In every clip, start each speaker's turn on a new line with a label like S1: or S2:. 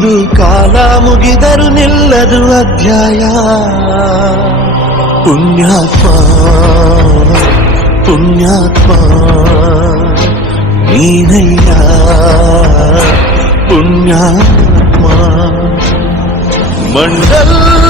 S1: ಇದು ಕಾಲ ಮುಗಿದರು ನಿಲ್ಲದು ಅಧ್ಯಾಯ ಪುಣ್ಯಾತ್ಮ ಪುಣ್ಯಾತ್ಮ ನೀನಯ್ಯ ಪುಣ್ಯಾತ್ಮ ಮಂಡಲ್ಲಿ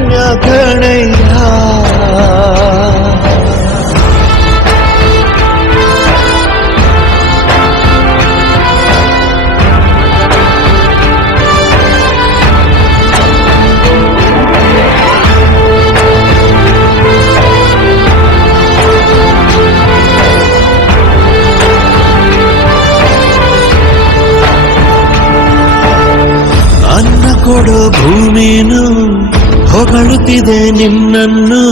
S1: ಅನ್ನ ಕೊಡೋ ಭೂಮಿನು ಹೊಗಳುತ್ತಿದೆ ನಿನ್ನನ್ನು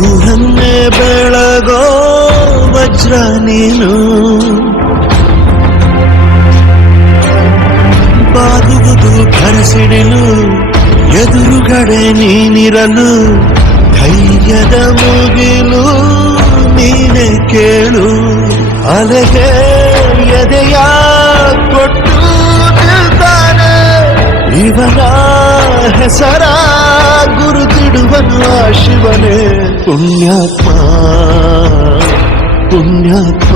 S1: ಊರನ್ನೇ ಬೆಳಗೋ ವಜ್ರ ನೀನು ಬಾಗುವುದು ಭರಸಿಡಿಲು ಎದುರುಗಡೆ ನೀನಿರಲು ಧೈರ್ಯದ ಮುಗಿಲು ನೀನೆ ಕೇಳು ಅಲೆಗೆ ಹೆಸರ ಗುರುತಿಡುವನು ಆ ಶಿವನೇ ಪುಣ್ಯಾತ್ಮ ಪುಣ್ಯಾತ್ಮ